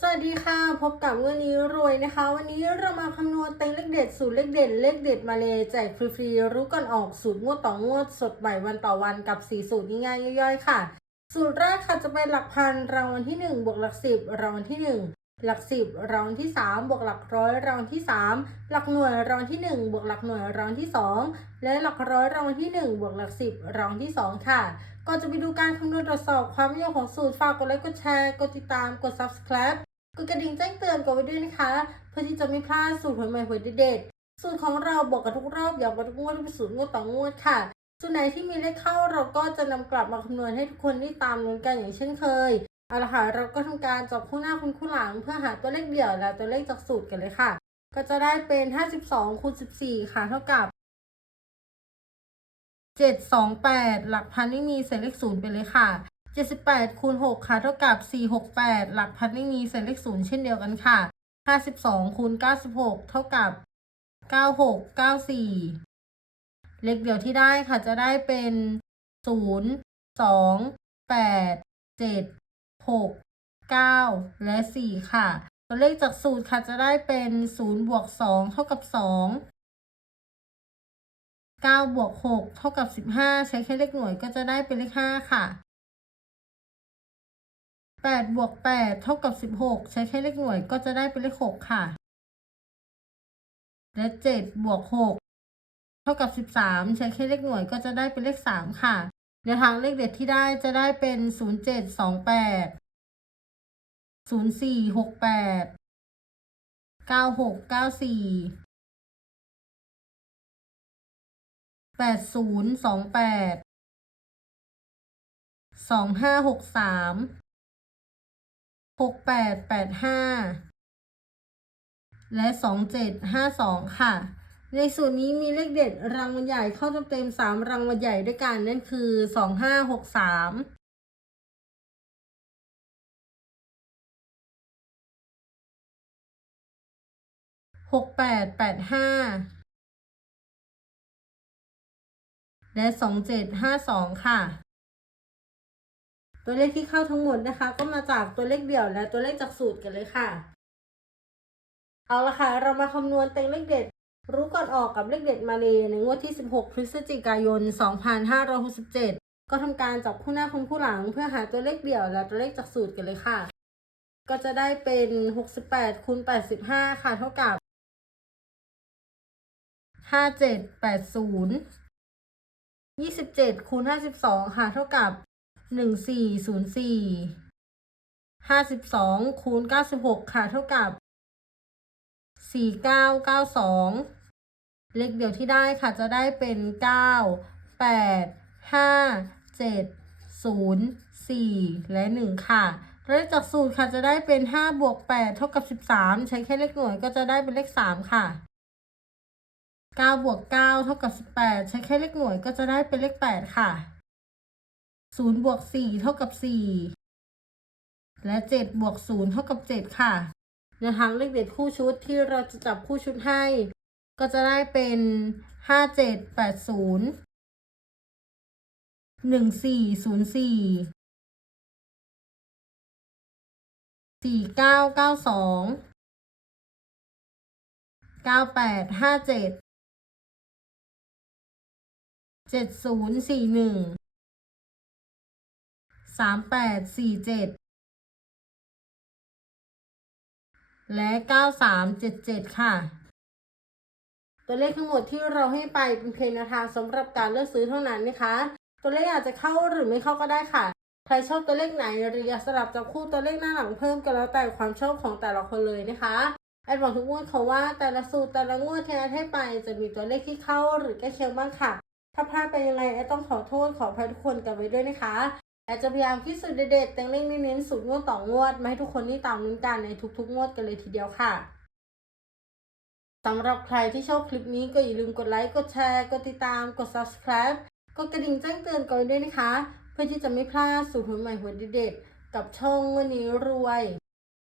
สวัสดีค่ะ พบกับเงินนี้รวยนะคะ วันนี้เรามาคำนวณเต็งเลขเด็ดสูตรเลขเด็ดเลขเด็ดมาเลยแจกฟรีๆรู้ก่อนออกสูตรงวดต่องวดสดใหม่วันต่อวันกับสีสูตรง่ายๆย่อยๆค่ะ สูตรแรกค่ะจะเป็นหลักพันรางวัลที่ 1 บวกหลักสิบรางวัลที่ 1 หลักสิบรางที่ 3 บวกหลักร้อยรางที่ 3 หลักหน่วยรางที่ 1 บวกหลักหน่วยรางที่ 2 และหลักร้อยรางที่ 1 บวกหลักสิบรางที่ 2 ค่ะ ก่อนจะไปดูการคำนวณตรวจสอบความนิยมของสูตรฝากกดไลค์กดแชร์กดติดตามกด subscribe กดกระดิ่งแจ้งเตือนกันไว้ด้วยนะคะ เพื่อที่จะไม่พลาดสูตรหวยใหม่หวยเด็ดๆสูตรของเราบอกกันทุกรอบอย่ามาทุกงวดเป็นสูตรงวดต่องวดค่ะส่วนไหนที่มีเลขเข้าเราก็จะนำกลับมาคำนวณให้ทุกคนได้ตามลุ้นกันอย่างเช่นเคย เอาละค่ะ เราก็ทำการจับคู่หน้าคูณคู่หลัง เพื่อหาตัวเลขเดี่ยวและตัวเลขจากสูตรกันเลยค่ะ ก็จะได้เป็น 52คูณ14 ค่ะ เท่ากับ 728 หลักพันไม่มีเศษเลขศูนย์ไปเลยค่ะ 78คูณ6ค่ะเท่ากับ 468 หลักพันไม่มีเศษเลขศูนย์เช่นเดียวกันค่ะ52คูณ96 เท่ากับ 9694 เลขเดียวที่ได้ค่ะจะได้เป็น 0 2 8 7 6 9 และ 4 ค่ะ ตัวเลขจากสูตรค่ะจะได้เป็น 0 บวก 2 เท่ากับ 2 9บวก6เท่ากับ 15 ใช้แค่เลขหน่วยก็จะได้เป็นเลข 5 ค่ะ 8บวก8เท่ากับ 16 ใช้แค่เลขหน่วยก็จะได้เป็นเลข 6 ค่ะ และ7บวก6เท่ากับ 13 ใช้แค่เลขหน่วยก็จะได้เป็นเลข 3 ค่ะ แนวทางเลขเด็ดที่ได้จะได้เป็น 0728 0468 9694แปดศูนย์สองแปดสองห้าหกสามหกแปดแปดห้าและสองเจ็ดห้าสองค่ะ ในส่วนนี้มีเลขเด็ดรางวัลใหญ่เข้าเต็มๆสามรางวัลใหญ่ด้วยกันนั่นคือสองห้าหกสามหกแปดแปดห้าและสองเจ็ดห้าสองค่ะ ตัวเลขที่เข้าทั้งหมดนะคะ ก็มาจากตัวเลขเดี่ยวและตัวเลขจากสูตรกันเลยค่ะ เอาละค่ะ เรามาคำนวณเต็งเลขเด็ด รู้ก่อนออกกับเลขเด็ดมาเลยในงวดที่ 16 พฤศจิกายน 2567 ก็ทำการจับคู่หน้าคูณคู่หลัง เพื่อหาตัวเลขเดี่ยวและตัวเลขจากสูตรกันเลยค่ะ ก็จะได้เป็น 68คูณ85 ค่ะ เท่ากับ 5780ยี่สิบเจ็ดคูณห้าสิบสองค่ะ เท่ากับหนึ่งสี่ศูนย์สี่ห้าสิบสองคูณเก้าสิบหกค่ะ เท่ากับสี่ เลขเดียวที่ได้ค่ะจะได้เป็นเก้าแปดห้าเจ็ดศูนย์สี่และหนึ่งค่ะเลขจากสูตรค่ะจะได้เป็นห้าบวกแปดเท่ากับสิบสามใช้แค่เลขหน่วยก็จะได้เป็นเลขสามค่ะ 9 บวก 9 เท่ากับ 18 ใช้แค่เลขหน่วยก็จะได้เป็นเลข 8 ค่ะ 0 บวก 4 เท่ากับ 4 และ 7 บวก 0 เท่ากับ 7 ค่ะแนทางเลขเด็ดคู่ชุดที่เราจะจับคู่ชุดให้ ก็จะได้เป็นห้าเจ็ดแปดศูนย์หนึ่งสี่ศูนย์สี่สี่เก้าเก้าสองเก้าแปดห้าเจ็ดเจ็ดศูนย์สี่หนึ่งสามแปดสี่เจ็ดและเก้าสามเจ็ดเจ็ดค่ะ ตัวเลขทั้งหมดที่เราให้ไปเป็นเพลงแนวทางสำหรับการเลือกซื้อเท่านั้นนะคะ ตัวเลขอาจจะเข้าหรือไม่เข้าก็ได้ค่ะ ใครชอบตัวเลขไหนหรืออยากสลับจับคู่ตัวเลขหน้าหลังเพิ่มก็แล้วแต่ความชอบของแต่ละคนเลยนะคะแอดบอกทุกงวดเขาว่าแต่ละสูตรแต่ละงวดที่แอดให้ไปจะมีตัวเลขที่เข้าหรือใกล้เคียงบ้างค่ะ ถ้าพลาดไปยังไงแอดต้องขอโทษขออภัยทุกคนกันไว้ด้วยนะคะแอดจะพยายามคิดสูตรเด็ดๆแต่งเลขเน้นสูตรงวดต่องวดมาให้ทุกคนที่ตามลุ้นกันในทุกๆ งวดกันเลยทีเดียวค่ะ สำหรับใครที่ชอบคลิปนี้ก็อย่าลืมกดไลค์ กดแชร์ กดติดตาม กด subscribe กดกระดิ่งแจ้งเตือนกันด้วยนะคะ เพื่อที่จะไม่พลาดสูตรหวยใหม่หวยเด็ดๆกับช่องวันนี้รวย